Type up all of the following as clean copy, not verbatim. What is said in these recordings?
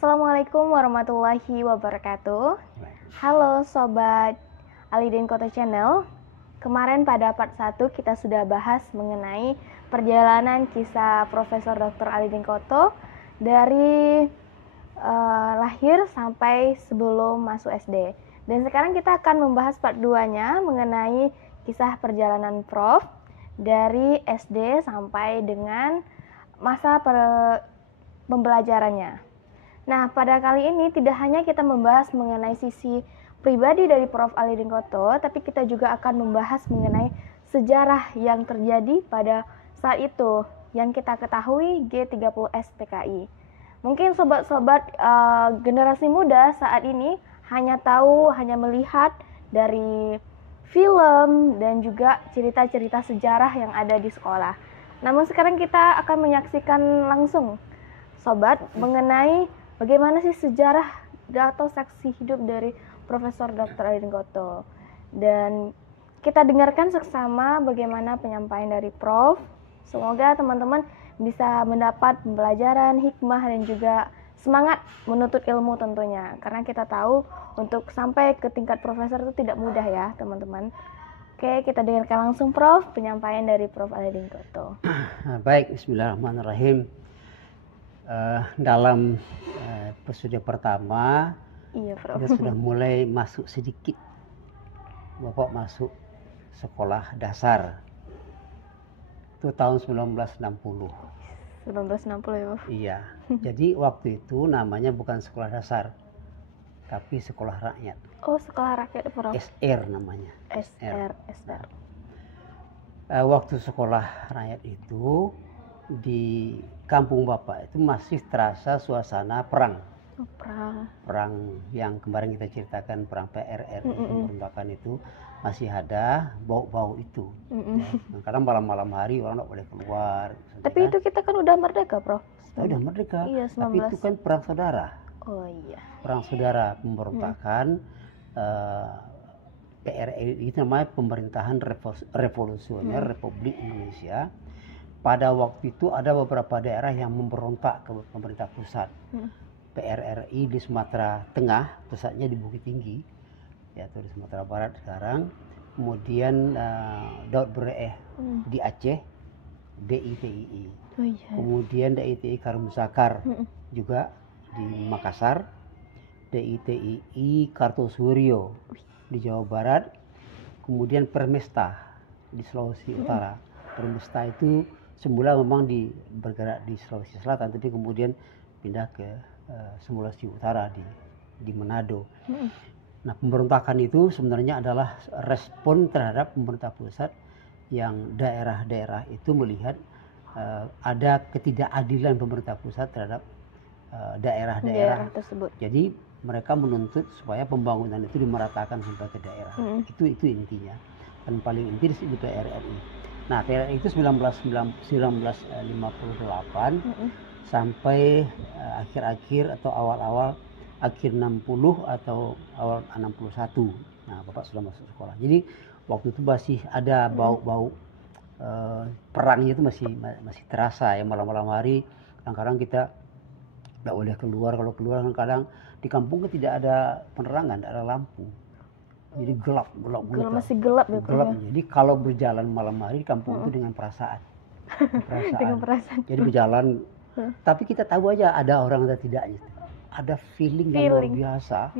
Assalamualaikum warahmatullahi wabarakatuh. Halo Sobat Alidin Koto Channel. Kemarin pada part 1 kita sudah bahas mengenai perjalanan kisah Profesor Dr. Alidin Koto dari lahir sampai sebelum masuk SD. Dan sekarang kita akan membahas part 2-nya mengenai kisah perjalanan Prof dari SD sampai dengan masa pembelajarannya. Nah, pada kali ini tidak hanya kita membahas mengenai sisi pribadi dari Prof. Alidin Koto, tapi kita juga akan membahas mengenai sejarah yang terjadi pada saat itu yang kita ketahui G30S PKI. Mungkin sobat-sobat generasi muda saat ini hanya melihat dari film dan juga cerita-cerita sejarah yang ada di sekolah. Namun sekarang kita akan menyaksikan langsung, sobat, mengenai bagaimana sih sejarah atau saksi hidup dari Profesor Dr. Alidin Koto. Dan kita dengarkan seksama bagaimana penyampaian dari Prof. Semoga teman-teman bisa mendapat pembelajaran, hikmah, dan juga semangat menuntut ilmu tentunya. Karena kita tahu untuk sampai ke tingkat profesor itu tidak mudah ya teman-teman. Oke, kita dengarkan langsung Prof. Penyampaian dari Prof. Alidin Koto. Baik, bismillahirrahmanirrahim. Dalam episode pertama kita sudah mulai masuk sedikit. Bapak masuk sekolah dasar itu tahun 1960. 1960 ya, Prof? Iya. Jadi waktu itu namanya bukan sekolah dasar, tapi sekolah rakyat. Oh, sekolah rakyat, Prof. SR namanya. SR. Waktu sekolah rakyat itu di kampung Bapak itu masih terasa suasana perang. Perang yang kemarin kita ceritakan, perang PRR, pemberontakan itu masih ada bau-bau itu. Ya. Karena malam-malam hari orang nggak boleh keluar. Tapi itu kita kan udah merdeka, Prof. Udah merdeka. Iya, 19. Tapi itu kan perang saudara. Oh iya. Perang saudara, pemberontakan. PRR itu namanya Pemerintahan Revolusioner Republik Indonesia. Pada waktu itu ada beberapa daerah yang memberontak ke pemerintah pusat. PRRI di Sumatera Tengah, pusatnya di Bukit Tinggi, yaitu di Sumatera Barat sekarang. Kemudian Daud Bereh di Aceh, DITII. Oh, iya. Kemudian DITI Karmusakar juga di Makassar, DITII Kartosuryo di Jawa Barat. Kemudian Permesta di Sulawesi Utara. Permesta itu semula memang bergerak di Sulawesi Selatan, tapi kemudian pindah ke Sulawesi Utara di Manado. Nah, pemberontakan itu sebenarnya adalah respon terhadap pemerintah pusat yang daerah-daerah itu melihat ada ketidakadilan pemerintah pusat terhadap daerah-daerah tersebut. Jadi mereka menuntut supaya pembangunan itu dimeratakan sampai ke daerah. Itu intinya. Dan paling inti disebut PRRI. Nah, PRRI itu 1958 sampai akhir-akhir atau awal-awal akhir 60 atau awal 61. Nah, Bapak sudah masuk sekolah. Jadi waktu itu masih ada bau-bau perangnya itu masih terasa ya, malam-malam hari. Kadang-kadang kita nggak boleh keluar. Kalau keluar kadang di kampung kan tidak ada penerangan, tidak ada lampu. Jadi gelap. Masih gelap ya, Prof. Jadi kalau berjalan malam hari di kampung itu dengan perasaan. Dengan perasaan. Jadi berjalan, tapi kita tahu aja ada orang atau tidaknya. Ada feeling yang luar biasa.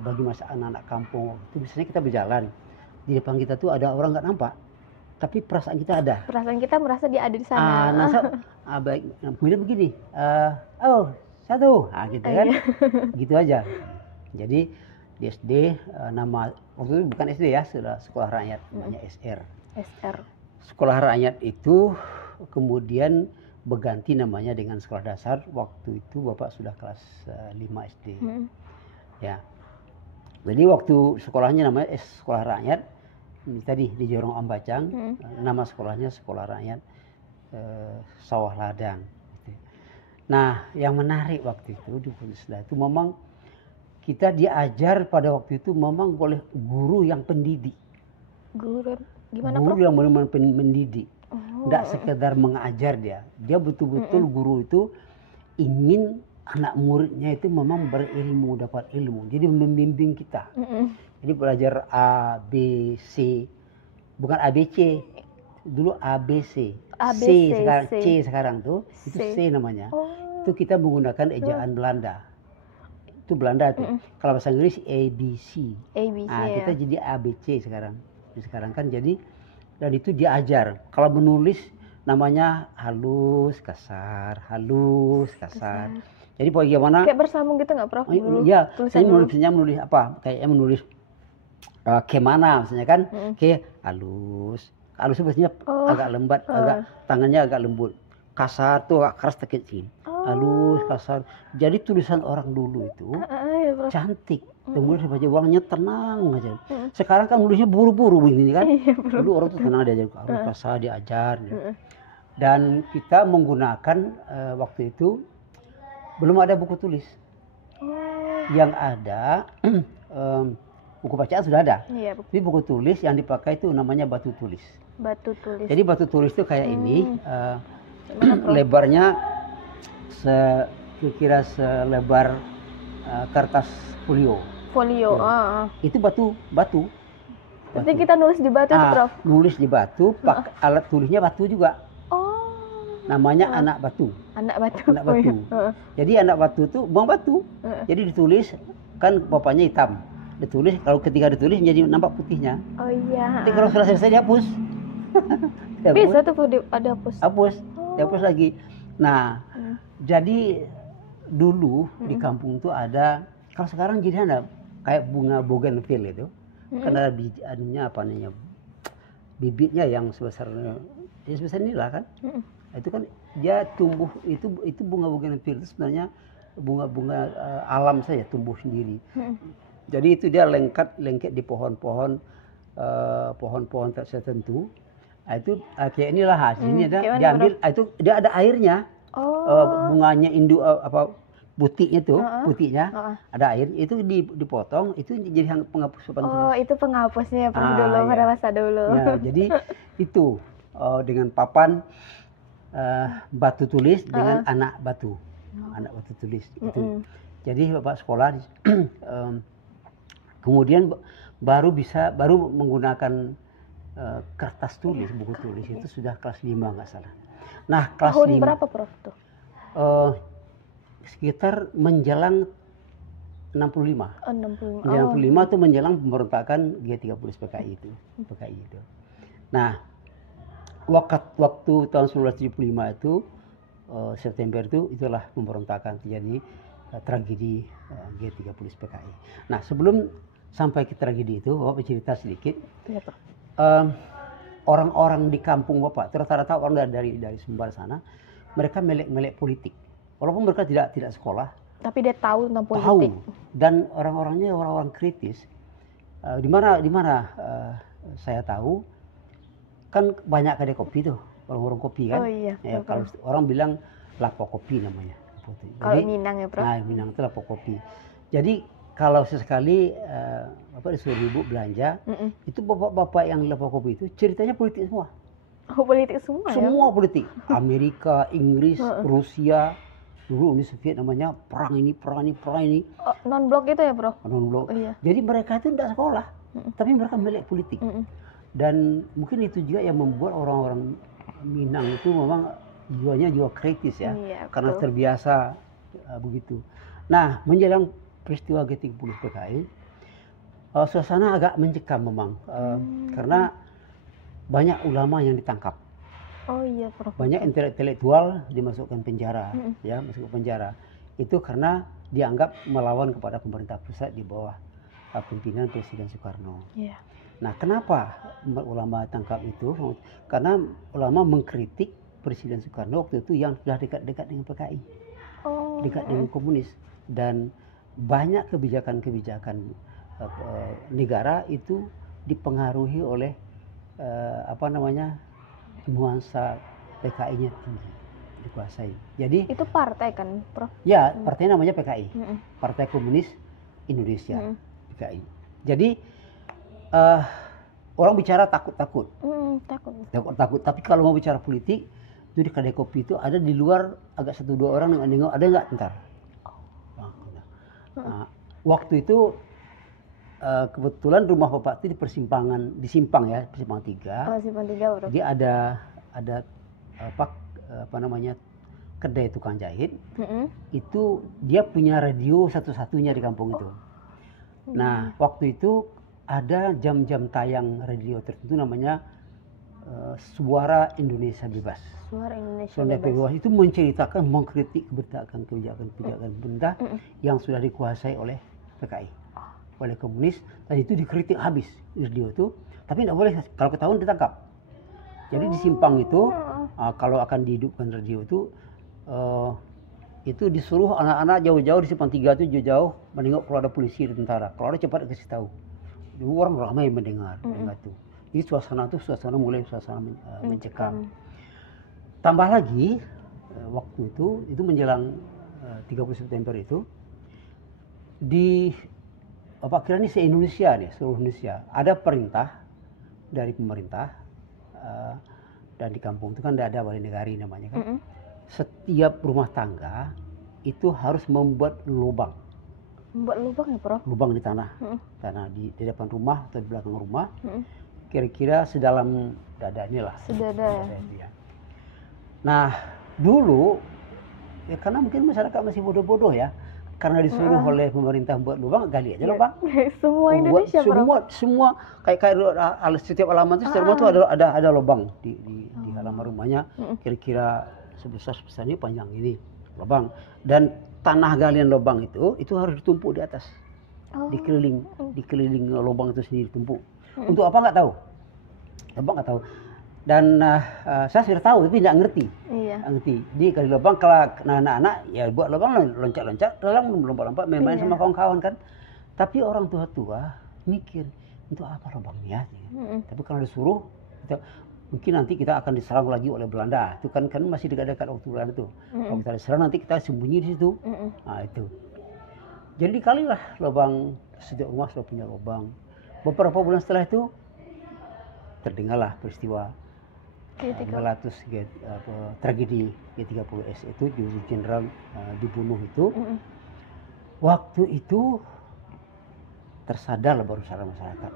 Bagi masa anak-anak kampung itu biasanya kita berjalan di depan kita tuh ada orang nggak nampak, tapi perasaan kita ada. Perasaan kita merasa dia ada di sana. Baik. Kemudian begini, satu, gitu kan, gitu aja. Jadi di SD nama waktu itu bukan SD ya, sudah sekolah rakyat namanya SR. Sekolah rakyat itu kemudian berganti namanya dengan sekolah dasar. Waktu itu Bapak sudah kelas 5 SD. Ya. Jadi waktu sekolahnya namanya sekolah rakyat, tadi di Jorong Ambacang, nama sekolahnya sekolah rakyat Sawah Ladang. Nah, yang menarik waktu itu di Pusda itu memang kita diajar pada waktu itu memang oleh guru yang pendidik. Guru gimana, Guru Prof? yang benar-benar mendidik. Tidak sekedar mengajar dia betul-betul guru itu ingin anak muridnya itu memang berilmu, dapat ilmu, jadi membimbing kita. Jadi belajar A, B, C, bukan ABC, dulu ABC, ABC, C sekarang, C. C sekarang tuh, itu C. C namanya. Oh. Itu kita menggunakan ejaan Belanda. Itu Belanda tuh. Kalau bahasa Inggris ABC. ABC. Nah, kita jadi ABC sekarang. Sekarang kan jadi, dan itu diajar. Kalau menulis namanya halus, kasar, halus, kasar. Jadi bagaimana? Kayak bersambung gitu nggak, Prof? Iya, saya menulis apa? Kayaknya menulis kemana, misalnya kan? Kayak halus. Halus itu biasanya agak lembat, agak tangannya agak lembut. Kasar tuh agak keras kecil. Halus, kasar. Jadi tulisan orang dulu itu cantik. Kemudian baca uangnya tenang aja. Sekarang kan nulisnya buru-buru begini kan? Dulu orang tuh tenang diajar, harus kasar diajar. Dan kita menggunakan waktu itu belum ada buku tulis. Yang ada buku bacaan sudah ada. Tapi buku tulis yang dipakai itu namanya batu tulis. Batu tulis. Jadi batu tulis itu kayak ini, lebarnya kira-kira selebar kertas folio. Folio. Itu batu. Berarti kita nulis di batu itu, Prof? Nulis di batu, pakai alat tulisnya batu juga. Namanya anak batu. Anak batu. Anak batu. Jadi anak batu itu buang batu. Jadi ditulis, kan bapaknya hitam. Ditulis, kalau ketika ditulis jadi nampak putihnya. Oh iya. Tapi kalau sudah selesai dihapus. Bisa tuh ada hapus. Hapus, dihapus lagi. Nah, jadi dulu di kampung itu ada, kalau sekarang jadi ada kayak bunga bougainville itu. Kan ada bibitnya yang sebesar inilah kan. Itu kan dia tumbuh, itu bunga bougainville itu sebenarnya bunga-bunga alam saja, tumbuh sendiri. Jadi itu dia lengket di pohon-pohon tertentu. Itu kayak inilah hasilnya diambil. Itu dia ada airnya. Bunganya butiknya tuh, ada air. Itu dipotong, itu jadi penghapus papan tulis. Itu penghapusnya dulu pada masa dulu. Ya, jadi itu dengan papan batu tulis dengan anak batu tulis itu. Jadi bapak sekolah kemudian baru menggunakan kertas tulis, buku tulis itu sudah kelas 5 nggak salah. Nah, kelas tahun 5 berapa, Prof, tuh? Sekitar menjelang 65. 65 tuh menjelang pemberontakan G30 PKI itu. Nah, waktu tahun 1975 itu September itulah pemberontakan, terjadi tragedi G30 PKI. Nah, sebelum sampai ke tragedi itu, Bapak cerita sedikit. Iya, Prof. Orang-orang di kampung Bapak, rata-rata orang dari Sumbar sana, mereka melek politik. Walaupun mereka tidak sekolah, tapi dia tahu tentang politik. Dan orang-orangnya orang-orang kritis. Di mana saya tahu kan banyak kedai kopi tuh, orang-orang kopi kan. Oh iya. Ya, kalau orang bilang lapo kopi namanya. Kalau Minang ya, Prof. Nah, Minang itu lapo kopi. Jadi kalau sesekali Bapak disuruh ibu belanja, itu bapak-bapak yang lapo kopi itu ceritanya politik semua. Oh, politik semua ya? Semua politik. Amerika, Inggris, Rusia, dulu Uni Soviet namanya perang ini. Non-blok itu ya, Prof? Non-blok. Iya. Jadi mereka itu tidak sekolah, tapi mereka melek politik. Dan mungkin itu juga yang membuat orang-orang Minang itu memang jiwanya jiwa kritis ya, karena terbiasa begitu. Nah, menjelang peristiwa G30 PKI, suasana agak mencekam memang, karena banyak ulama yang ditangkap. Oh iya, Prof. Banyak intelektual dimasukkan penjara, masuk ke penjara. Itu karena dianggap melawan kepada pemerintah pusat di bawah pimpinan Presiden Soekarno. Yeah. Nah, kenapa ulama tangkap itu? Karena ulama mengkritik Presiden Soekarno waktu itu yang sudah dekat-dekat dengan PKI, dekat dengan komunis, dan banyak kebijakan-kebijakan negara itu dipengaruhi oleh nuansa PKI-nya tinggi, dikuasai. Jadi itu partai kan, Prof? Ya, partainya namanya PKI, Partai Komunis Indonesia, PKI. Jadi orang bicara takut. Takut. Tapi kalau mau bicara politik, itu di kedai kopi itu ada di luar agak 1-2 orang yang nengok, ada nggak ntar? Nah, waktu itu kebetulan rumah bapak itu di Simpang ya, Simpang 3. Oh, Simpang 3, Bro. Dia ada apa namanya, kedai tukang jahit. Itu dia punya radio satu-satunya di kampung itu. Nah, waktu itu ada jam-jam tayang radio tertentu namanya Suara Indonesia Bebas. Suara Indonesia Suara Bebas. Bebas itu menceritakan, mengkritik kebijakan pemerintah yang sudah dikuasai oleh PKI, oleh komunis. Dan itu dikritik habis radio itu, tapi tidak boleh, kalau ketahuan ditangkap. Jadi di Simpang itu kalau akan dihidupkan radio itu disuruh anak-anak jauh-jauh di Simpang 3 itu jauh-jauh menengok kalau ada polisi dan tentara. Kalau ada cepat kasih tahu. Jadi orang ramai mendengar itu. Jadi suasana mulai mencekam. Tambah lagi waktu itu menjelang 30 September itu di kira ini se-Indonesia nih, seluruh Indonesia ada perintah dari pemerintah dan di kampung itu kan ada balai negari namanya kan. Setiap rumah tangga itu harus membuat lubang. Membuat lubang ya, Prof? Lubang di tanah. Tanah di depan rumah atau di belakang rumah. Kira-kira sedalam dada inilah. Sedada. Ya. Nah, dulu ya karena mungkin masyarakat masih bodoh-bodoh ya. Karena disuruh oleh pemerintah buat lubang, gali aja lubang. Semua Indonesia, semua kayak setiap halaman itu setiap rumah itu ada lubang di halaman rumahnya. Kira-kira sebesar ini, panjang ini lubang. Dan tanah galian lubang itu harus ditumpuk di atas. Dikeliling lubang itu sendiri ditumpuk. Untuk apa nggak tahu. Abang nggak tahu. Dan saya sudah tahu tapi tidak ngerti. Iya. Ngerti. Di kali lubang kalau anak-anak ya buat lubang loncat-loncat, lompat-lompat main-main sama kawan-kawan kan. Tapi orang tua-tua mikir untuk apa lubangnya? Tapi kalau disuruh mungkin nanti kita akan diserang lagi oleh Belanda. Itu kan masih dekat-dekat waktu Belanda itu. Kalau kita diserang nanti kita sembunyi di situ. Nah itu. Jadi kalilah lubang, setiap rumah sudah punya lubang. Beberapa bulan setelah itu terdengarlah peristiwa tragedi G30S itu, jenderal dibunuh itu. Waktu itu tersadar baru sadar masyarakat.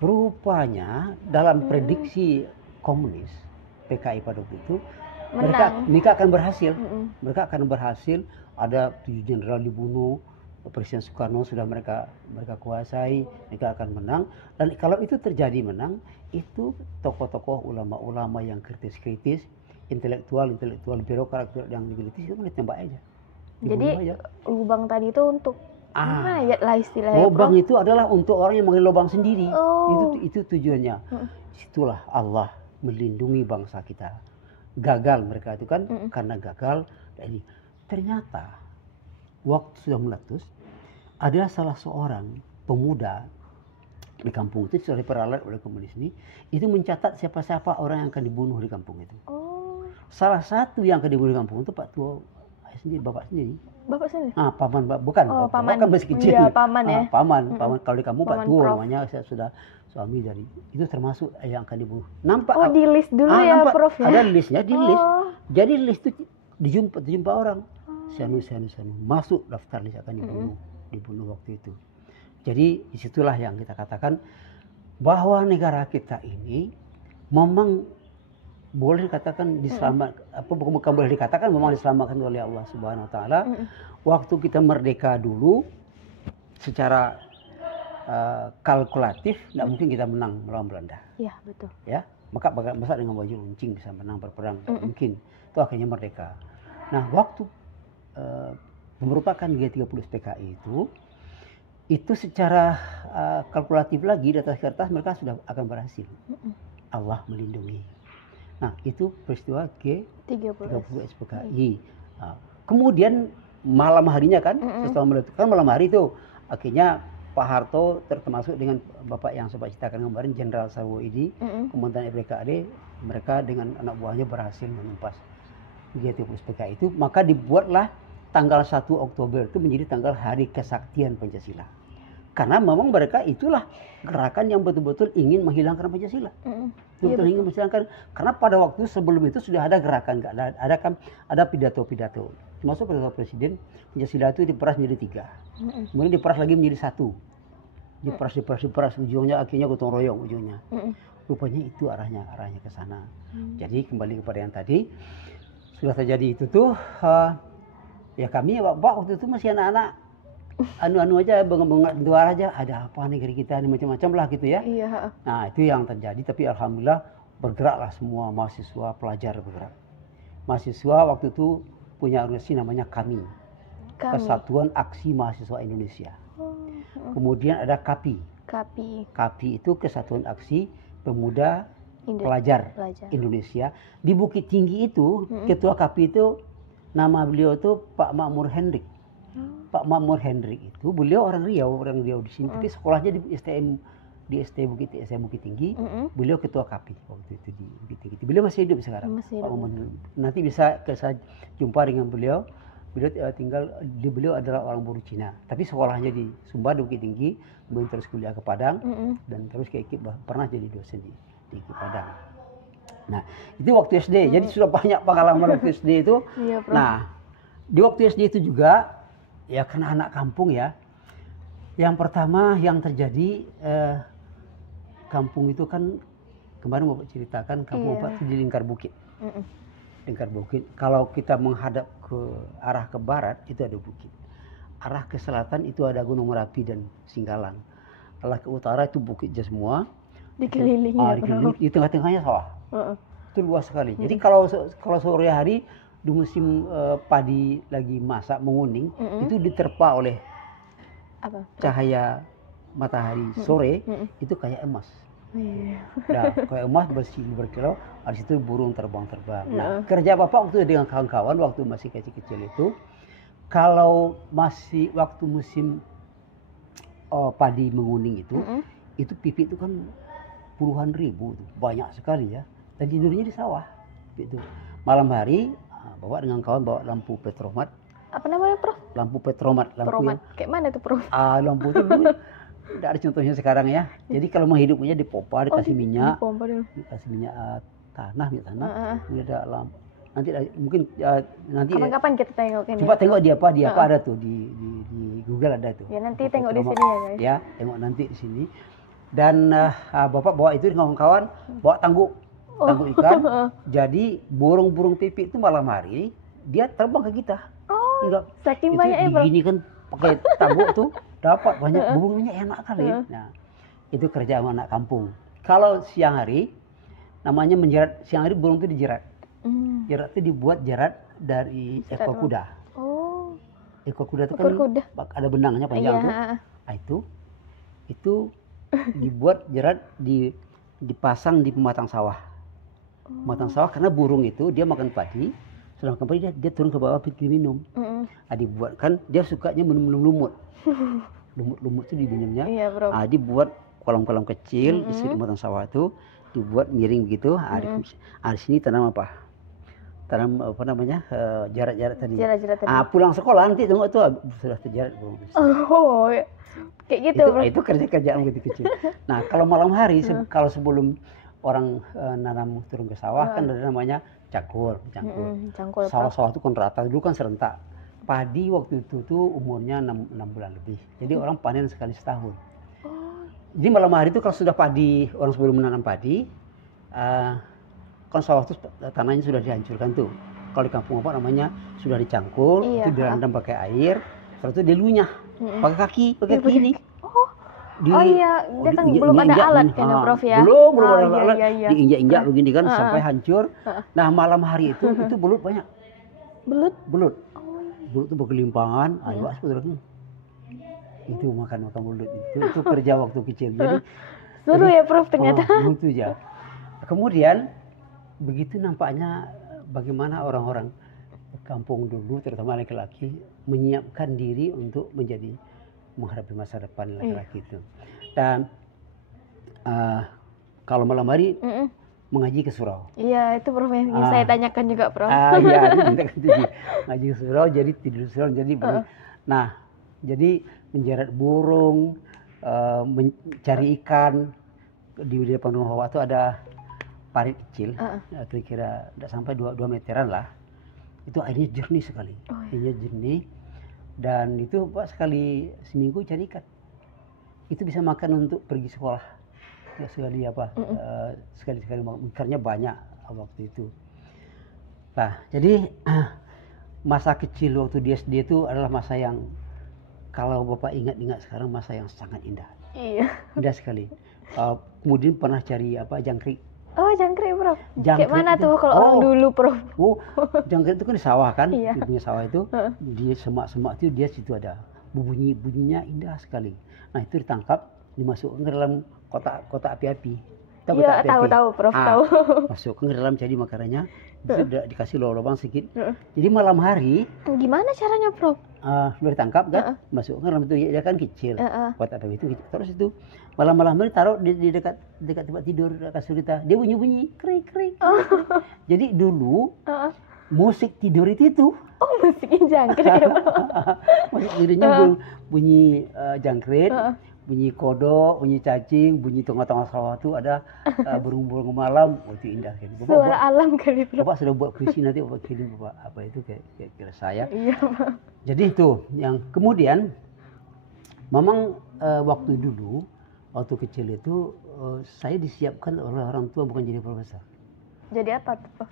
Rupanya dalam prediksi komunis PKI pada waktu itu mereka akan berhasil. Mereka akan berhasil. Ada 7 jenderal dibunuh. Presiden Soekarno sudah mereka kuasai, mereka akan menang. Dan kalau itu terjadi menang, itu tokoh-tokoh ulama-ulama yang kritis-kritis, intelektual birokrat yang kritis itu ditembak aja. Jadi lubang tadi itu untuk ya lah istilahnya. Lubang itu adalah untuk orang yang mengambil lubang sendiri. Itu tujuannya. Situlah Allah melindungi bangsa kita. Gagal mereka itu kan karena gagal. Ini ternyata waktu sudah meletus, ada salah seorang pemuda di kampung itu sudah diperalat oleh komunis ini, itu mencatat siapa-siapa orang yang akan dibunuh di kampung itu. Salah satu yang akan dibunuh di kampung itu Pak Tua sendiri, bapak sendiri. Bapak sendiri? Paman, bukan. Paman. Kan masih kecil. Iya, paman ya. Paman. Kalau di kampung Pak Tua namanya, saya sudah suami dari itu termasuk yang akan dibunuh. Nampak? Di list dulu ya, nampak, Prof ya. Ada listnya, di list. Jadi list itu dijumpa orang. Sanu masuk daftar list akan dibunuh waktu itu. Jadi disitulah yang kita katakan bahwa negara kita ini memang boleh dikatakan bukan boleh dikatakan, memang diselamatkan oleh Allah Subhanahu Wa Taala. Waktu kita merdeka dulu secara kalkulatif tidak mungkin kita menang melawan Belanda. Iya betul. Ya, masa dengan baju runcing bisa menang berperang? Mungkin. Itu akhirnya merdeka. Nah waktu merupakan G30 PKI itu secara kalkulatif lagi di atas kertas mereka sudah akan berhasil. Allah melindungi. Nah itu peristiwa G30 PKI. Kemudian malam harinya kan, setelah meletupan malam hari itu akhirnya Pak Harto termasuk dengan Bapak yang saya ceritakan kemarin, Jenderal Sarwo ini, Komandan FBKAD, mereka dengan anak buahnya berhasil menumpas G30 PKI itu. Maka dibuatlah tanggal 1 Oktober itu menjadi tanggal Hari Kesaktian Pancasila. Karena memang mereka itulah gerakan yang betul-betul ingin menghilangkan Pancasila. Betul ingin menghilangkan, karena pada waktu sebelum itu sudah ada gerakan, ada pidato-pidato. Termasuk pidato presiden, Pancasila itu diperas menjadi 3. Kemudian diperas lagi menjadi 1. Diperas, ujungnya akhirnya gotong royong ujungnya. Rupanya itu arahnya ke sana. Jadi kembali kepada yang tadi, sudah terjadi itu tuh, ya kami waktu itu masih anak-anak, anu aja, bengak dua aja, ada apa negeri kita ini, macam-macam lah gitu ya. Iya. Nah itu yang terjadi, tapi alhamdulillah bergeraklah semua mahasiswa, pelajar bergerak. Mahasiswa waktu itu punya organisasi namanya KAMI, Kesatuan Aksi Mahasiswa Indonesia. Kemudian ada KAPI. KAPI itu Kesatuan Aksi Pemuda Pelajar Indonesia. Di Bukit Tinggi itu, ketua KAPI itu nama beliau itu Pak Makmur Hendrik. Pak Makmur Hendrik itu beliau orang Riau di sini, tapi sekolahnya di ST Bukit Tinggi. Beliau ketua KAPI waktu itu di Bukit Tinggi. Beliau masih hidup sekarang. Pak Makmur. Nanti bisa saya jumpa dengan beliau. Beliau adalah orang Buru Cina, tapi sekolahnya di Sumbar di Bukit Tinggi, kemudian terus kuliah ke Padang, dan terus ke IKIP, pernah jadi dosen di IKIP Padang. Nah itu waktu SD, jadi sudah banyak pengalaman waktu SD itu. Iya, Prof. Nah di waktu SD itu juga, ya karena anak kampung ya, yang pertama yang terjadi, kampung itu kan kemarin Bapak ceritakan, kampung Bapak itu di Lingkar Bukit. Lingkar Bukit, kalau kita menghadap ke arah ke barat itu ada bukit, arah ke selatan itu ada Gunung Merapi dan Singgalang, arah ke utara itu bukitnya semua, dikelilingi, di tengah-tengahnya sawah. Itu luas sekali. Jadi kalau sore hari di musim padi lagi masak menguning, itu diterpa oleh cahaya matahari sore, itu kayak emas. Nah, kayak emas bersih berkilau, di situ burung terbang-terbang. Nah, kerja Bapak waktu dengan kawan-kawan waktu masih kecil-kecil itu, kalau masih waktu musim padi menguning itu pipi itu kan puluhan ribu, banyak sekali ya. Dan tidurnya di sawah. Gitu. Malam hari, Bapak dengan kawan bawa lampu petromat. Apa namanya, Prof? Lampu petromat. Petromat. Kayak mana tuh, Prof? Lampu itu dulu tidak ada contohnya sekarang ya. Jadi kalau mau hidupnya dipompa, dikasih minyak, dikasih minyak tanah. Ini ada lampu. Nanti mungkin nanti kapan kita tengok ini. Coba tengok di apa ada tuh di Google ada tuh. Ya nanti tengok di sini ya guys. Ya tengok nanti di sini. Dan Bapak bawa itu dengan kawan-kawan, bawa tangguk ikan. Jadi burung-burung pipik itu malam hari dia terbang ke kita. Saking banyaknya, Bro. Begini kan pakai tangguk tuh dapat banyak burungnya, enak kali. Nah, itu kerja anak kampung. Kalau siang hari namanya menjerat, siang hari burung itu dijerat. Jerat itu dibuat jerat dari ekor kuda. Ekor kuda itu kan ada benangnya panjang tuh. Nah, itu dibuat jerat, dipasang di pematang sawah. Pematang sawah karena burung itu dia makan padi, setelah makan padi dia turun ke bawah pergi minum. Dibuat kan dia sukanya minum lumut. Lumut itu diminumnya. Dibuat kolam-kolam kecil di sini pematang sawah itu, dibuat miring begitu. Di sini tanam apa? Tanam apa namanya? Jarat-jarat tadi. Pulang sekolah nanti tengok tuh sudah terjarat burung. Kayak gitu, itu kerjaan begitu kecil. Nah, kalau malam hari kalau sebelum orang nanam turun ke sawah kan ada namanya cangkul. Sawah-sawah itu kan rata, dulu kan serentak. Padi waktu itu tuh umurnya 6 bulan lebih. Jadi orang panen sekali setahun. Jadi malam hari itu kalau sudah padi, orang sebelum menanam padi, kan sawah itu tanahnya sudah dihancurkan tuh. Kalau di kampung apa namanya sudah dicangkul, itu direndam pakai air, setelah itu dilunyah pakai kaki ini. Dia kan belum ada alat kan ya, Prof ya? Belum ada alat. Diinjak-injak begini kan sampai hancur. Nah, malam hari itu belut banyak. Belut itu berkelimpangan. Itu makan belut itu kerja waktu kecil. Jadi seru ya, Prof, ternyata. Itu ya. Kemudian begitu nampaknya bagaimana orang-orang kampung dulu terutama laki-laki menyiapkan diri untuk menghadapi masa depan laki-laki itu. Dan kalau malam hari mengaji ke surau. Iya, itu Prof yang saya tanyakan juga, Prof. Iya, ngaji ke surau, jadi tidur surau jadi. Nah, jadi menjerat burung, mencari ikan di depan rumah Bapak itu ada parit kecil, kira-kira tidak sampai 2 meteran lah. Itu airnya jernih sekali, airnya jernih, dan itu Bapak sekali seminggu cari ikan. Itu bisa makan untuk pergi sekolah. Ya, sekali-sekali ikannya banyak waktu itu. Nah, jadi masa kecil waktu di SD itu adalah masa yang kalau Bapak ingat-ingat sekarang masa yang sangat indah. Iya. Indah sekali. Kemudian pernah cari jangkrik. Oh, jangkrik, Prof. Jangkrik kayak mana itu, tuh kalau orang dulu, Prof? Jangkrik itu kan di sawah kan, Iya. Di punya sawah itu, di semak-semak itu dia situ ada bunyinya indah sekali. Nah itu ditangkap, dimasukkan ke dalam kotak api-api. Iya, tahu Prof, tahu. Masukkan ke dalam jadi makanannya, dikasih lubang sedikit. Jadi malam hari. Gimana caranya, Prof? Sudah ditangkap kan, masukkan ke dalam itu, dia kan kecil. Kotak api itu kecil. Terus itu malam-malam hari taruh di dekat tempat tidur kasur kita. Dia bunyi krik. Jadi dulu musik tidur itu. Oh, musiknya jangkrik ya, Prof? Musik tidurnya bunyi jangkrik, bunyi kodok, bunyi cacing, bunyi tengah-tengah sawah itu ada burung-burung malam. Itu indah kan. Suara alam kali, Prof. Bapak sudah buat puisi, nanti Bapak kirim Bapak apa itu kira saya. Iya, Pak. Jadi itu yang kemudian memang waktu dulu waktu kecil itu saya disiapkan oleh orang tua bukan jadi profesor. Jadi apa tuh, Prof?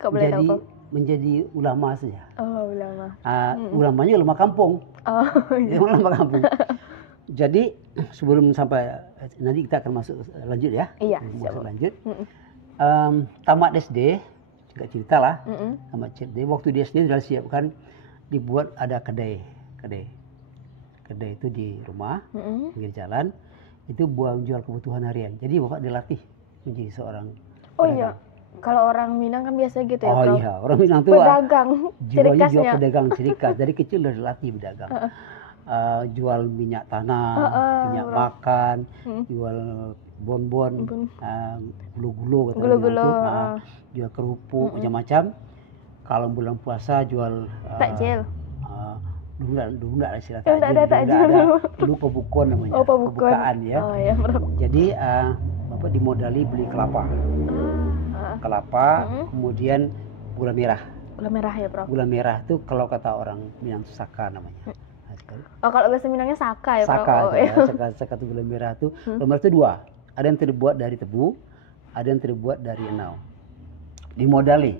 Kau boleh tahu, Prof? Menjadi ulama saja. Oh, ulama. Ulamanya ulama kampung. Oh, iya. Ulama kampung. Jadi sebelum sampai nanti kita akan lanjut ya. Iya. Lanjut. Tamat SD, juga cerita lah. Tamat SD, waktu di SD sudah siapkan dibuat ada kedai itu di rumah, pinggir jalan. Itu buat jual kebutuhan harian. Jadi Bapak dilatih menjadi seorang pedagang. Iya. Kalau orang Minang kan biasa gitu ya, Prof? Oh iya, orang Minang tuh pedagang, jiwanya jual pedagang cirikas. Dari kecil udah dilatih berdagang. Jual minyak tanah, minyak makan, jual bonbon, gulu-gulu jual kerupuk, macam-macam. Kalau bulan puasa jual takjil. Dulu enggak ada istilah takjil. Dulu pebukon namanya. Oh, pembukaan ya. Oh, ya, jadi Bapak dimodali beli kelapa. Kemudian gula merah. Gula merah ya, Prof? Gula merah itu kalau kata orang Minang itu saka namanya. Oh, kalau bahasa Minangnya saka ya, Prof? Saka, saka itu gula merah itu. Gula merah itu dua. Ada yang terbuat dari tebu, ada yang terbuat dari enau. Dimodali.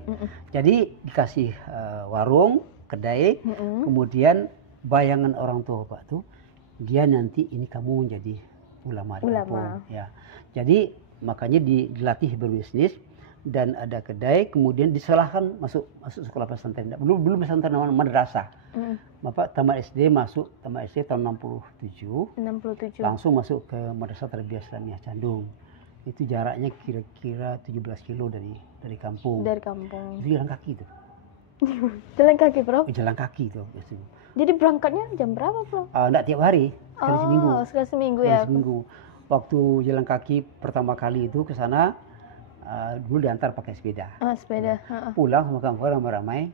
Jadi dikasih warung, kedai, kemudian bayangan orang tua Bapak tuh, dia nanti ini kamu menjadi ulama di kampung. Ya. Jadi makanya dilatih berbisnis. Dan ada kedai, kemudian disalahkan masuk sekolah pesantren. Belum pesantren namanya madrasah. Bapak tamat SD tahun 67. Langsung masuk ke Madrasah Tarbiyah Islamiyah Candung. Itu jaraknya kira-kira 17 kilo dari kampung. Dari kampung. Itu jalan kaki itu. Jalan kaki, Prof? Jalan kaki itu. Jadi berangkatnya jam berapa, Prof? Enggak tiap hari, sekali seminggu. Sekali seminggu ya. Seminggu. Waktu jalan kaki pertama kali itu ke sana, dulu diantar pakai sepeda. Sepeda. Pulang sama kawan-kawan ramai-ramai,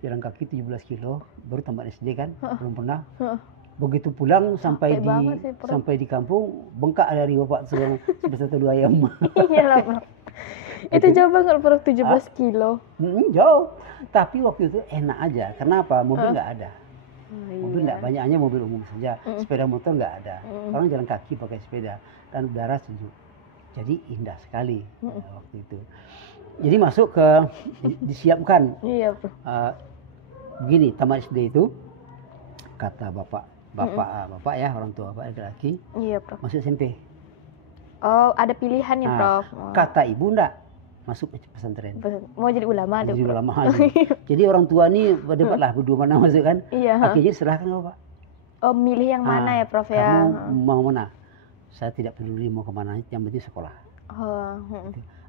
jalan kaki 17 kilo, baru tamat SD kan, belum pernah. Begitu pulang sampai di kampung, bengkak dari Bapak sebesar 1 ayam. Iyalah, Prof. Itu jauh banget, Prof, 17 kilo. Jauh. Tapi waktu itu enak aja. Kenapa? Mobil nggak ada. Mobil nggak banyak, hanya mobil umum saja. Sepeda motor nggak ada. Orang jalan kaki pakai sepeda dan udara sejuk. Jadi indah sekali waktu itu. Jadi masuk ke disiapkan. Iya, Prof. Begini, tamat SD itu kata bapak ya, orang tua Bapak laki-laki. Iya, Prof. Masuk SMP. Oh, ada pilihan ya, Prof. Kata ibu enggak masuk ke pesantren. Mau jadi ulama tuh, Prof. Jadi orang tua nih debatlah berdua mana masuk kan. Iya. Akhirnya serahkan Bapak. Oh, milih yang mana ya, Prof ya? Kamu mau mana? Saya tidak peduli mau kemana, yang penting sekolah.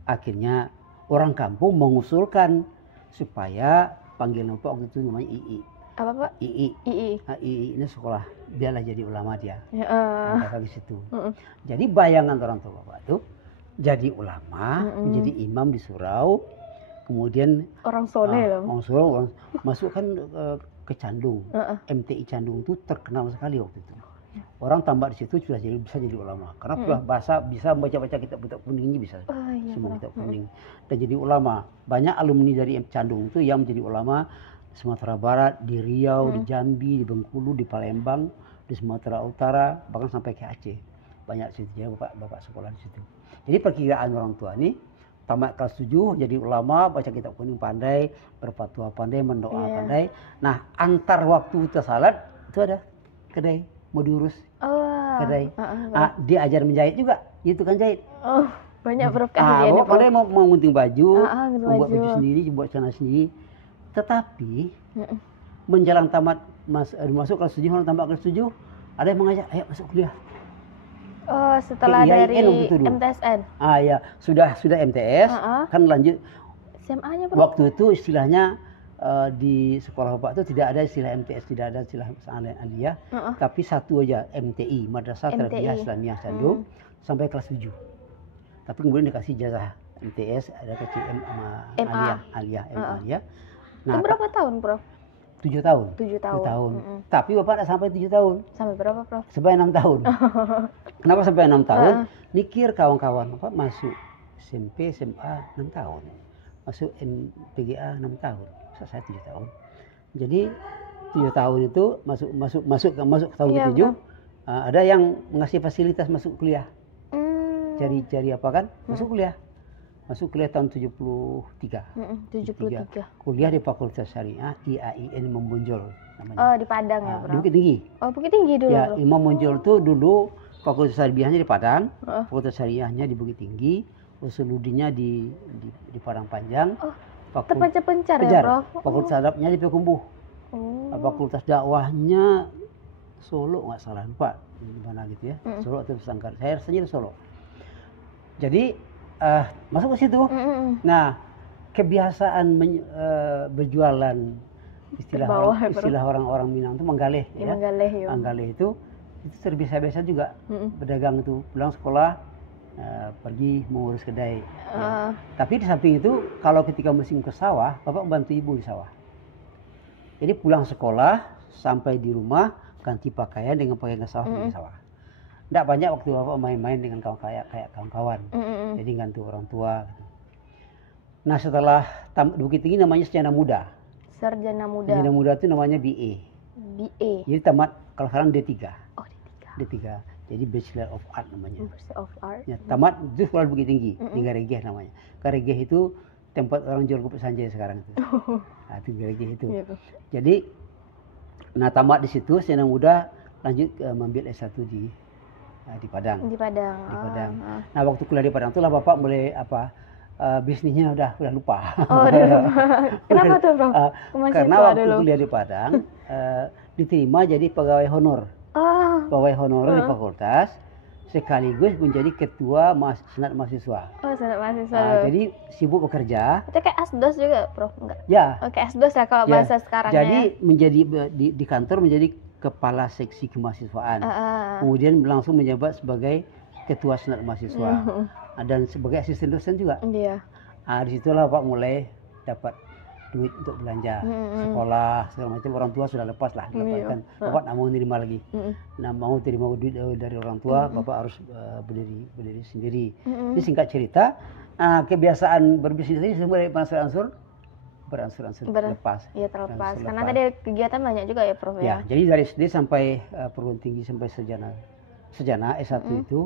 Akhirnya orang kampung mengusulkan supaya panggilan Bapak waktu itu namanya II. Apa, Pak? II. II ini sekolah, biarlah jadi ulama dia. Kata di situ. Jadi bayangan orang tua Bapak itu jadi ulama, menjadi imam di surau, kemudian orang soleh loh. Orang soleh, masukkan ke Candung. MTI Candung itu terkenal sekali waktu itu. Orang tamat di situ sudah bisa jadi ulama. Karena sudah bisa membaca-baca kitab kuning bisa. Iya, Semua Prof. kitab kuning. Dan jadi ulama. Banyak alumni dari Candung itu yang menjadi ulama di Sumatera Barat, di Riau, di Jambi, di Bengkulu, di Palembang, di Sumatera Utara, bahkan sampai ke Aceh. Banyak situ ya bapak sekolah di situ. Jadi perkiraan orang tua ini tamat kelas 7 jadi ulama, baca kitab kuning pandai, berfatwa pandai, mendoa pandai. Nah, antar waktu kita salat itu ada kedai mau diurus. Kedai. Dia ajar menjahit juga, itu kan jahit. Oh, banyak Prof keahliannya. Pandai mau mengunting baju, membuat baju sendiri, membuat celana sendiri. Tetapi menjelang tamat masuk kelas 7, orang tamat kelas 7, ada yang mengajak, ayo masuk kuliah. Oh, setelah dari MTSN. Ya, sudah MTS, kan lanjut SMA-nya Prof. Waktu itu istilahnya di sekolah bapak itu tidak ada istilah MTS, tidak ada istilah aliyah, tapi satu aja MTI, Madrasah Tarbiyah Islamiyah Candung, sampai kelas 7. Tapi kemudian dikasih jazah MTS, ada kecil aliyah. Nah, itu berapa tahun Prof? 7 tahun. 7 tahun. Tapi bapak tidak sampai 7 tahun. Sampai berapa Prof? Sampai 6 tahun. Kenapa sampai 6 tahun? Mikir kawan-kawan bapak masuk SMP, SMA 6 tahun. Masuk PGA 6 tahun. Saya 7 tahun. Jadi 7 tahun itu masuk ke tahun ke-7, ada yang mengasih fasilitas masuk kuliah. Cari apa kan? Masuk kuliah. Masuk kuliah tahun 73. 73. Kuliah di Fakultas Syariah IAIN Imam Bonjol namanya. Oh, di Padang ya, Bro. Di Bukit Tinggi. Oh, Bukit Tinggi dulu. Ya, Imam Bonjol itu dulu Fakultas Syariahnya di Padang, Fakultas Syariahnya di Bukit Tinggi, Usuludinya di Padang Panjang. Oh, terpencar-pencar ya, Prof. Fakultas Adabnya di Payakumbuh. Fakultas Dakwahnya Solo nggak salah, lupa di mana gitu ya. Solo atau Sangkar. Saya rasanya di Solo. Jadi masuk ke situ. Nah, kebiasaan berjualan istilah orang-orang Minang itu menggaleh. Ya. Menggaleh itu terbiasa-biasa juga. Berdagang itu pulang sekolah pergi mengurus kedai. Ya. Tapi di samping itu kalau ketika musim ke sawah, bapak bantu ibu di sawah. Jadi pulang sekolah sampai di rumah ganti pakaian dengan pakaian ke sawah di sawah. Tidak banyak waktu bapak main-main dengan kawan-kawan. Jadi ganti orang tua. Nah, setelah Bukit Tinggi namanya Sarjana Muda. Sarjana Muda. Sarjana Muda itu namanya BA. Jadi tamat kalau sekarang D3. Oh, D3. Jadi Bachelor of Art namanya. Bachelor of Art. Ya, tamat itu sekolah Bukit Tinggi di Garegeh namanya. Garegeh itu tempat orang jual kopi sanjay sekarang itu. Nah, itu Garegeh itu. Jadi tamat di situ Sarjana Muda lanjut mengambil S1 di Padang. Di Padang. Nah, waktu kuliah di Padang itulah bapak mulai bisnisnya udah lupa. Oh, kenapa tuh, Bro? Karena waktu kuliah di Padang diterima jadi pegawai honor. Pegawai honor di fakultas sekaligus menjadi ketua senat mahasiswa. Oh, senat mahasiswa. Jadi sibuk bekerja. Itu kayak asdos juga, Prof? Enggak? Ya. Oke, asdos ya kalau bahasa sekarang. Jadi menjadi di kantor menjadi kepala seksi kemahasiswaan, kemudian langsung menjabat sebagai ketua senat mahasiswa dan sebagai asisten dosen juga. Disitulah Pak mulai dapat duit untuk belanja sekolah segala macam. Orang tua sudah lepas lah, dapatkan. Bapak nggak mau nerima lagi, nggak mau terima duit dari orang tua. Bapak harus berdiri sendiri. Ini singkat cerita, kebiasaan berbisnis ini mulai beransur-ansur terlepas. Iya, terlepas. Karena tadi kegiatan banyak juga ya, Prof ya. Jadi dari SD sampai perguruan tinggi sampai sarjana S1 itu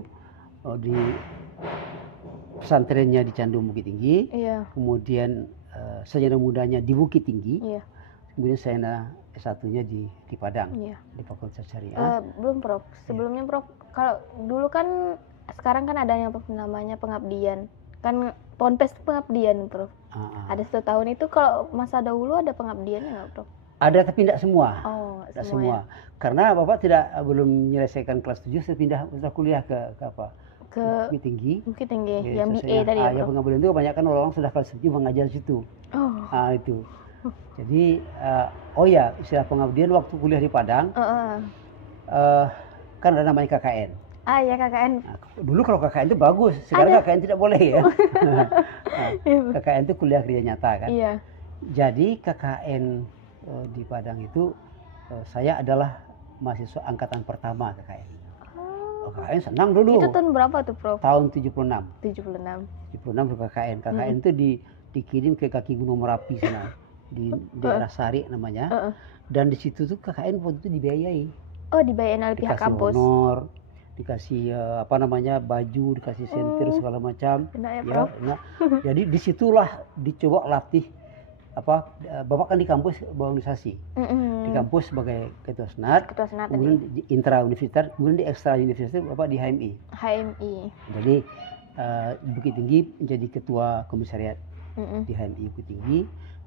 di pesantrennya di Candung Bukit Tinggi. Kemudian sarjana mudanya di Bukit Tinggi. Kemudian sarjana S1-nya di Padang. Di Fakultas Syariah. Belum, Prof. Sebelumnya, Prof, kalau dulu kan sekarang kan ada yang namanya pengabdian. Kan Ponpes itu pengabdian, Prof. Ada 1 tahun itu. Kalau masa dahulu ada pengabdiannya nggak, Prof? Ada, tapi tidak semua. Tidak semua. Karena bapak belum menyelesaikan kelas 7, saya kuliah ke Bukit Tinggi. Bukit Tinggi, yang BA tadi ya, Prof? Pengabdian itu kebanyakan orang sudah kelas 7 mengajar di situ. Itu. Jadi, istilah pengabdian waktu kuliah di Padang, kan ada namanya KKN. Ya, KKN. Dulu kalau KKN itu bagus, sekarang KKN tidak boleh ya. KKN itu kuliah kerja nyata kan. Iya. Jadi KKN di Padang itu saya adalah mahasiswa angkatan pertama KKN. Oh, KKN senang dulu. itu tahun berapa tuh, Prof? Tahun 76. 76. 76 ke KKN. KKN itu dikirim ke kaki Gunung Merapi sana di daerah Sari namanya. Dan di situ tuh KKN waktu itu dibiayai. Oh, dibayarin oleh pihak kampus. Dikasih honor, dikasih apa namanya baju, dikasih sentir segala macam. Enak ya, Ya, Prof? enak. Jadi disitulah dicoba latih apa Bapak kan di kampus organisasi. Di kampus sebagai ketua senat, Ketua senat kemudian tadi. di intra universitas, kemudian di ekstra universitas Bapak di HMI. HMI. Jadi di Bukit Tinggi menjadi ketua komisariat di HMI Bukit Tinggi,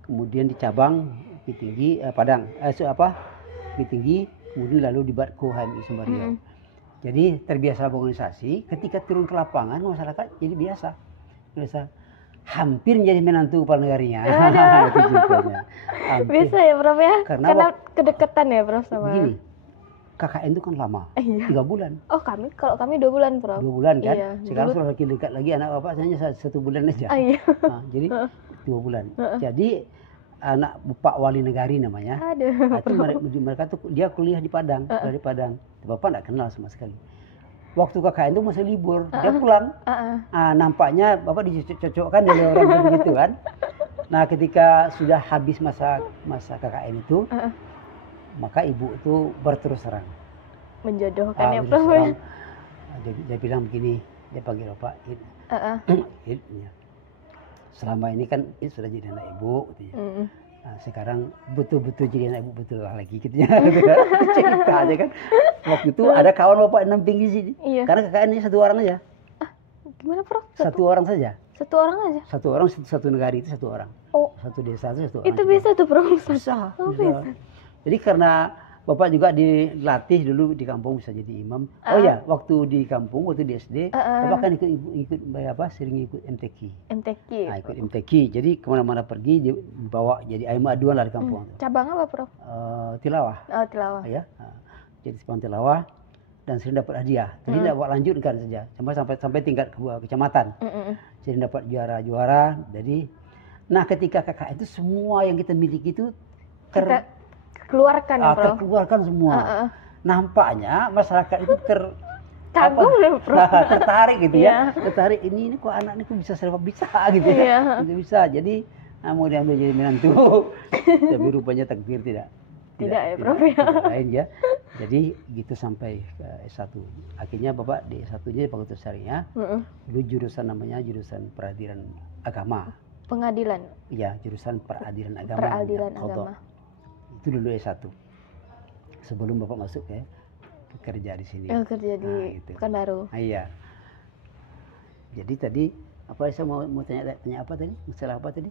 kemudian di cabang Bukit Tinggi Padang, Bukit Tinggi, kemudian lalu di Batko HMI Sumber Riau. Jadi terbiasa berorganisasi, ketika turun ke lapangan masyarakat jadi biasa. Hampir menjadi menantu kepala negaranya. Itu ceritanya. Bisa ya, Prof ya? Karena kedekatan ya, Prof, sama. Begini, KKN itu kan lama, 3 bulan. Oh, kalau kami 2 bulan, Prof. 2 bulan kan? Iya, Sekarang sudah makin dekat lagi, anak bapak hanya 1 bulan aja. Iya. Nah, jadi 2 bulan. Jadi anak Bapak Wali Negari namanya. Aduh. Itu mereka tuh dia kuliah di Padang, dari Padang. Bapak nggak kenal sama sekali. Waktu KKN itu masih libur, dia pulang. Nampaknya Bapak dicocokkan dari orang begitu kan. Nah, ketika sudah habis masa KKN itu, maka ibu itu berterus terang. Menjodohkan ya, Berterus Prof. terang. Dia bilang begini, dia panggil Bapak, selama ini kan sudah jadi anak ibu, gitu ya. Nah, sekarang betul-betul jadi anak ibu betul lagi gitu ya. Cerita aja kan. Waktu itu ada kawan Bapak namping di sini. Iya. Karena KKN ini 1 orang aja. Gimana, Prof? 1 orang saja. 1 orang aja? 1 orang, 1 negara itu 1 orang. Oh. 1 desa itu 1 orang. Itu bisa tuh, Prof? Bisa. Oh, Bisa. bisa. Jadi karena Bapak juga dilatih dulu di kampung bisa jadi imam. Oh ya, waktu di kampung, waktu di SD, Bapak kan sering ikut MTQ. MTQ. Nah, ikut MTQ. Jadi kemana-mana pergi dibawa jadi ayam aduan lah di kampung. Cabang apa, Prof? Tilawah. Oh, tilawah. Ya. Jadi sepang tilawah dan sering dapat hadiah. Jadi tidak lanjutkan saja sampai tingkat kecamatan. Sering dapat juara. Jadi, nah ketika KKN itu semua yang kita miliki itu Kita keluarkan ya, Prof? terkeluarkan semua. Nampaknya masyarakat itu kagum loh, Prof. tertarik gitu ya. Tertarik ini kok anak ini kok bisa serba bisa gitu ya. Bisa. Jadi mau diambil jadi menantu. Tapi rupanya takdir tidak. Tidak ya, Prof ya. Lain ya. Jadi gitu sampai ke S1. Akhirnya Bapak di S1-nya di Fakultas Syariah. Dulu jurusan namanya jurusan peradilan agama. Pengadilan. Iya, jurusan peradilan agama. Peradilan agama. Itu dulu S1. Sebelum Bapak masuk kerja di sini. Kerja di gitu. Pekanbaru. Iya. Jadi tadi apa saya mau tanya apa tadi? Masalah apa tadi?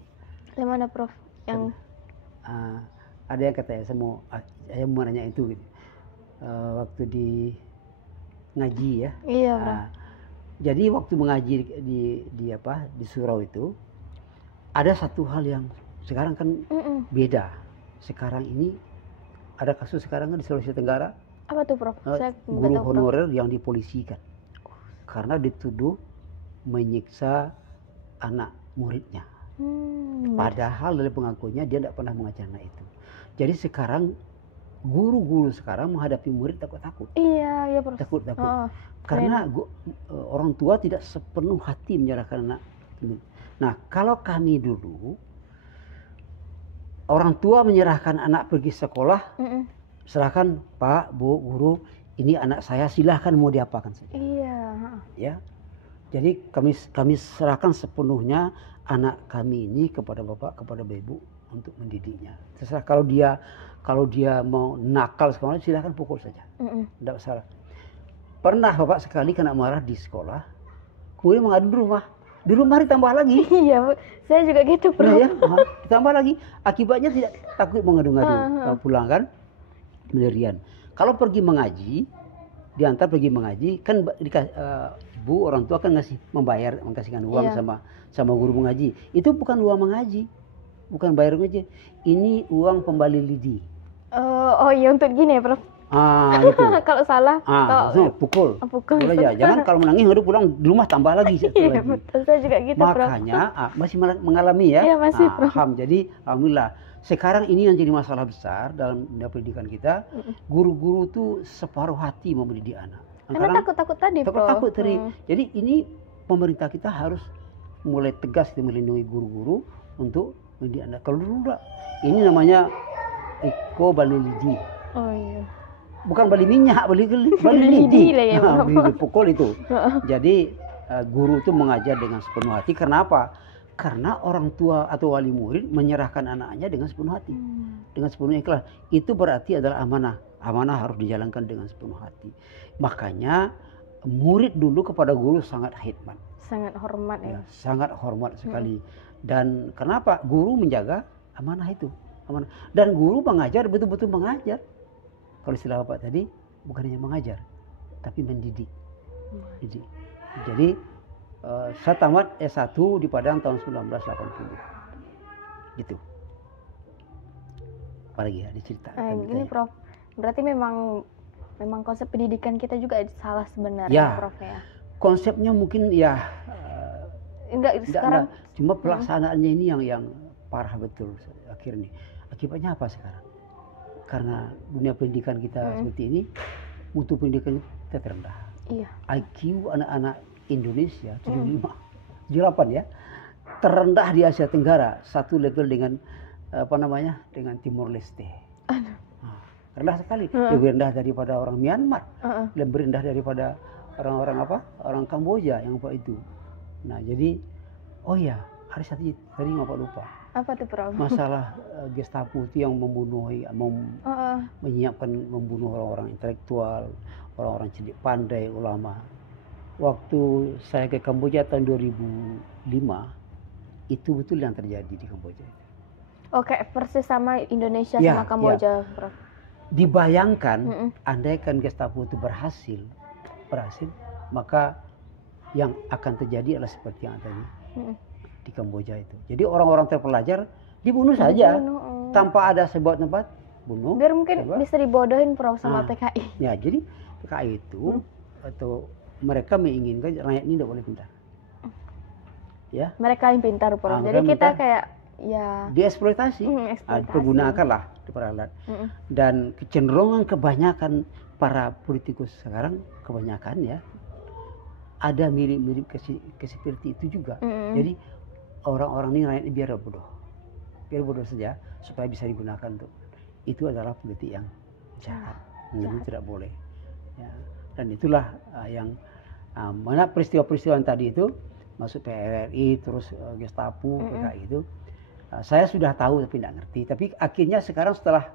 Yang mana, Prof? Yang ada yang katanya saya mau nanya itu gitu. Waktu di ngaji ya. Iya, Prof. Jadi waktu mengaji di surau itu ada satu hal yang sekarang kan beda. Sekarang ini ada kasus sekarang kan di Sulawesi Tenggara. Apa tuh, Prof? Saya Guru honorer yang dipolisikan karena dituduh menyiksa anak muridnya. Padahal dari pengakuannya dia tidak pernah mengajar anak itu. Jadi sekarang guru-guru sekarang menghadapi murid takut-takut. Iya, Prof. Takut-takut. Karena orang tua tidak sepenuh hati menyerahkan anak. Nah, kalau kami dulu orang tua menyerahkan anak pergi sekolah, serahkan Pak, Bu, Guru, ini anak saya silahkan mau diapakan saja. Iya. Ya, jadi kami serahkan sepenuhnya anak kami ini kepada Bapak, kepada Ibu untuk mendidiknya. Terserah kalau dia mau nakal sekolah silahkan pukul saja, tidak masalah. Pernah Bapak sekali kena marah di sekolah, kemudian mengadu di rumah ditambah lagi. Iya, saya juga gitu, Bro. Ya, ditambah lagi. Akibatnya tidak takut mengadu-ngadu. Pulang kan pendirian. Kalau pergi mengaji, diantar pergi mengaji, kan ibu orang tua kan mengkasihkan uang sama guru mengaji. Itu bukan uang mengaji, bukan bayar mengaji. Ini uang pembalik lidi. Oh iya, untuk gini ya, Prof. Gitu. Kalau salah, pukul. Pukul aja. Jangan kalau menangis baru pulang di rumah tambah lagi. Iya, betul. Saya juga gitu, Prof. Makanya masih mengalami ya. Iya, masih, Prof. Jadi alhamdulillah sekarang ini yang jadi masalah besar dalam dunia pendidikan kita, guru-guru tuh separuh hati mau mendidik anak. Karena takut-takut tadi, Prof. Takut tadi. Jadi ini pemerintah kita harus mulai tegas melindungi guru-guru untuk mendidik anak. Kalau dulu enggak, ini namanya Eko Bali Lidi. Oh iya. Bukan Bali minyak, Bali lidi. Bali pukul itu. Jadi guru itu mengajar dengan sepenuh hati. Kenapa? Karena orang tua atau wali murid menyerahkan anaknya dengan sepenuh hati, dengan sepenuh ikhlas. Itu berarti adalah amanah. Amanah harus dijalankan dengan sepenuh hati. Makanya murid dulu kepada guru sangat khidmat. Sangat hormat ya. Sangat hormat sekali. Dan kenapa? Guru menjaga amanah itu. Amanah. Dan guru mengajar betul-betul mengajar. Kalau istilah Bapak tadi bukan hanya mengajar, tapi mendidik. Jadi saya tamat S1 di Padang tahun 1980. Gitu. Apalagi ya diceritakan. Gini Prof, berarti memang konsep pendidikan kita juga salah sebenarnya ya, Prof ya. Konsepnya mungkin ya enggak sekarang. Cuma pelaksanaannya ini yang parah betul akhirnya. Akibatnya apa sekarang? Karena dunia pendidikan kita seperti ini, mutu pendidikan kita terendah. Iya. IQ anak-anak Indonesia 75, 78 ya, terendah di Asia Tenggara, satu level dengan dengan Timor Leste. Rendah sekali, lebih rendah daripada orang Myanmar, lebih rendah daripada orang Kamboja yang itu. Nah jadi, oh ya, ada satu tadi Bapak lupa. Apa tuh Prof? Masalah Gestapo itu yang menyiapkan membunuh orang-orang intelektual, orang-orang cerdik pandai, ulama. Waktu saya ke Kamboja tahun 2005, itu betul yang terjadi di Kamboja. Oke, persis sama Indonesia sama Kamboja, Prof. Dibayangkan, andaikan Gestapo itu berhasil, maka yang akan terjadi adalah seperti yang tadi di Kamboja itu. Jadi orang-orang terpelajar dibunuh saja, tanpa ada sebuah tempat bunuh. Biar mungkin bisa dibodohin Prof sama PKI. Ya, jadi PKI itu atau mereka menginginkan rakyat ini tidak boleh pintar. Ya. Mereka yang pintar, Prof. Jadi kita kayak ya dieksploitasi, pergunakanlah diperalat. Dan kecenderungan kebanyakan para politikus sekarang kebanyakan ya ada mirip-mirip seperti itu juga. Jadi orang-orang ini rakyat biar bodoh saja supaya bisa digunakan untuk itu adalah politik yang jahat. Itu tidak boleh. Ya. Dan itulah yang mana peristiwa-peristiwa yang tadi itu masuk PRRI terus Gestapo PKI itu saya sudah tahu tapi tidak ngerti. Tapi akhirnya sekarang setelah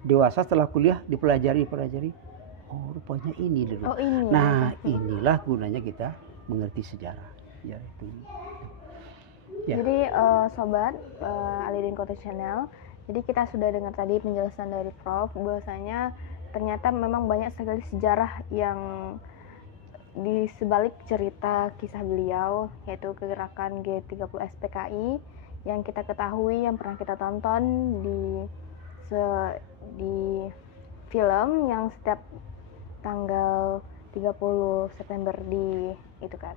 dewasa, setelah kuliah dipelajari. Oh rupanya ini dulu. Nah inilah gunanya kita mengerti sejarah. Ya itu. Ya. Jadi sobat Alidin Kota Channel, jadi kita sudah dengar tadi penjelasan dari Prof bahwasanya ternyata memang banyak sekali sejarah yang di sebalik cerita kisah beliau, yaitu kegerakan G30S PKI yang kita ketahui, yang pernah kita tonton di film yang setiap tanggal 30 September di itu kan.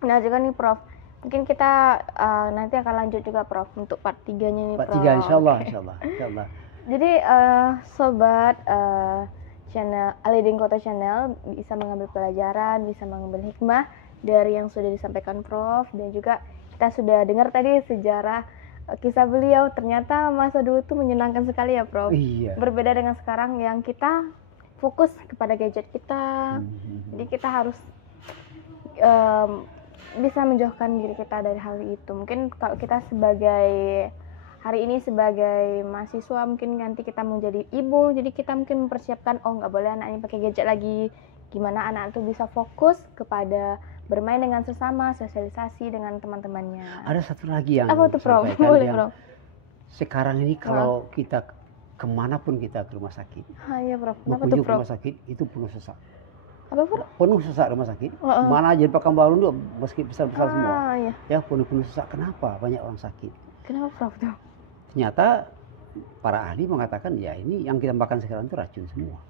Nah juga nih Prof, mungkin kita nanti akan lanjut juga Prof untuk part 3-nya nih Prof. Part 3 insyaallah. Jadi sobat channel Alidin Kota Channel bisa mengambil pelajaran, bisa mengambil hikmah dari yang sudah disampaikan Prof, dan juga kita sudah dengar tadi sejarah kisah beliau. Ternyata masa dulu tuh menyenangkan sekali ya Prof. Iya. Berbeda dengan sekarang yang kita fokus kepada gadget kita. Jadi kita harus bisa menjauhkan diri kita dari hal itu. Mungkin kalau kita hari ini sebagai mahasiswa, mungkin nanti kita mau jadi ibu, jadi kita mungkin mempersiapkan, oh nggak boleh anaknya pakai gadget lagi. Gimana anak itu bisa fokus kepada bermain dengan sesama, sosialisasi dengan teman-temannya. Ada satu lagi yang apa tuh Prof? Boleh Prof. Sekarang ini kalau kita kemanapun kita ke rumah sakit, iya Prof. Berkunjung ke rumah sakit itu penuh sesak. Apa Prof? Penuh sesak rumah sakit. Mana aja di Pekanbaru itu meski besar-besar semua. Iya. Ya penuh sesak. Kenapa banyak orang sakit? Kenapa Prof tuh? Ternyata para ahli mengatakan ya ini yang kita makan sekarang itu racun semua.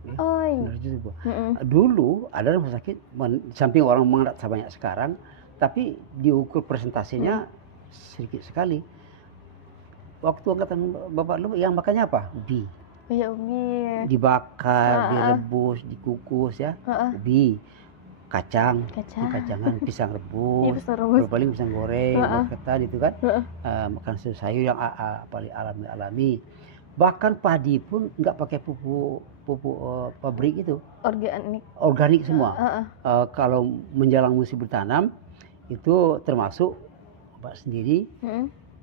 Ya, racun semua. Dulu ada rumah sakit samping orang mengenal sebanyak sekarang, tapi diukur presentasinya sedikit sekali. waktu angkatan bapak lu yang makannya apa? Ubi. Iya, ubi. Dibakar, direbus, dikukus ya. Ubi, kacang, kacangan, pisang rebus, Iya, pisang rebus. paling pisang goreng, ketan itu kan. Makan sayur yang paling alami. Bahkan padi pun nggak pakai pupuk pabrik itu. Organik semua. Kalau menjelang musim bertanam itu termasuk bapak sendiri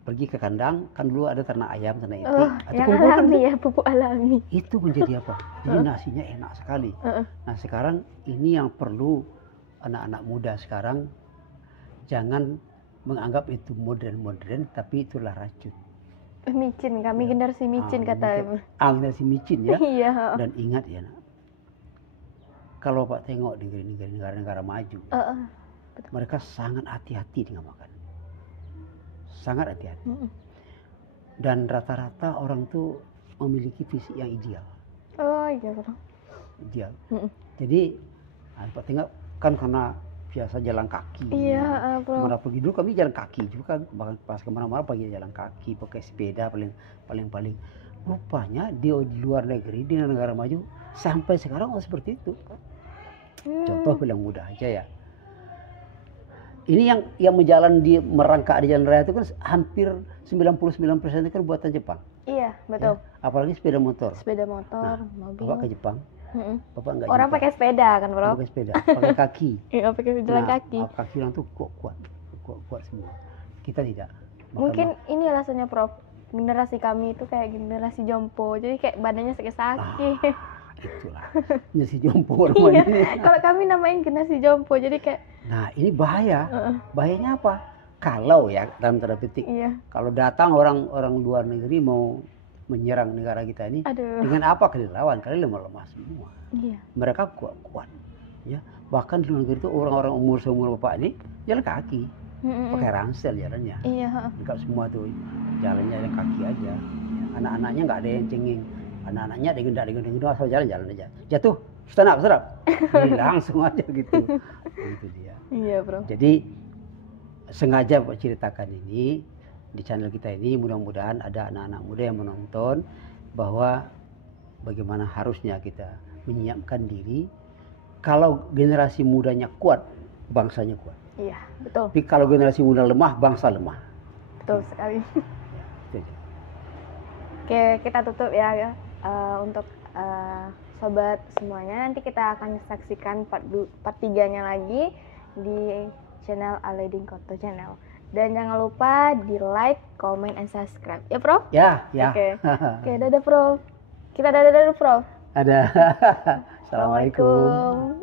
pergi ke kandang, kan dulu ada ternak ayam, ternak itik, yang alami ya, pupuk alami. Itu menjadi apa? Jadi nasinya enak sekali. Nah sekarang ini yang perlu anak-anak muda sekarang, jangan menganggap itu modern, tapi itulah racun. Micin, kami generasi micin kata Ibu. Generasi micin ya. Iya. Dan ingat ya, kalau Pak tengok di negara-negara maju, mereka sangat hati-hati dengan makan. Sangat hati-hati. Dan rata-rata orang tuh memiliki fisik yang ideal. Oh iya bro. Ideal. Jadi Pak tengok kan karena biasa jalan kaki. Iya bro. Kemana pergi dulu kami jalan kaki juga, bahkan pas kemana-mana pergi jalan kaki, pakai sepeda paling. Rupanya di luar negeri, di negara maju sampai sekarang seperti itu. Contoh paling mudah aja ya. Ini yang berjalan di merangkak di jalan raya itu kan hampir 99% itu kan buatan Jepang. Iya, betul. Ya, apalagi sepeda motor. Mobil. Bapak ke Jepang. Bapak enggak orang pakai sepeda kan, Bro? Pakai sepeda, pakai kaki. Iya, pakai jalan kaki. Kaki orang tuh kuat semua. Kita tidak. Mungkin ini alasannya, Prof. Generasi kami itu kayak generasi jompo. Jadi kayak badannya sakit-sakit. Itulah. Generasi jompo namanya. Kalau kami namain generasi jompo. Jadi kayak nah, ini bahaya. Bahayanya apa? Kalau ya dalam tanda petik. Iya. Kalau datang orang luar negeri mau menyerang negara kita ini, dengan apa kalian lawan? Kalian lemah semua. Iya. Mereka kuat. Ya. Bahkan di luar negeri itu orang-orang umur seumur bapak ini jalan kaki. Pakai ransel jalannya. Iya. Enggak semua tuh jalannya jalan kaki aja. Ya. Anak-anaknya nggak ada yang cengeng. Anak-anaknya dengan asal jalan aja. Jatuh, stand up. Langsung aja gitu. Itu dia. Iya, Bro. Jadi sengaja Pak ceritakan ini di channel kita ini, mudah-mudahan ada anak-anak muda yang menonton bahwa bagaimana harusnya kita menyiapkan diri. Kalau generasi mudanya kuat, bangsanya kuat. Iya, betul. Tapi kalau generasi muda lemah, bangsa lemah. Betul sekali. Ya, itu. Oke, kita tutup ya untuk sobat semuanya. Nanti kita akan saksikan part 3-nya lagi di channel Alaidin Koto Channel. Dan jangan lupa di like, comment, and subscribe. Ya, Prof? Ya. Oke, dadah, Prof. Kita dadah dulu, Prof. Ada. Assalamualaikum.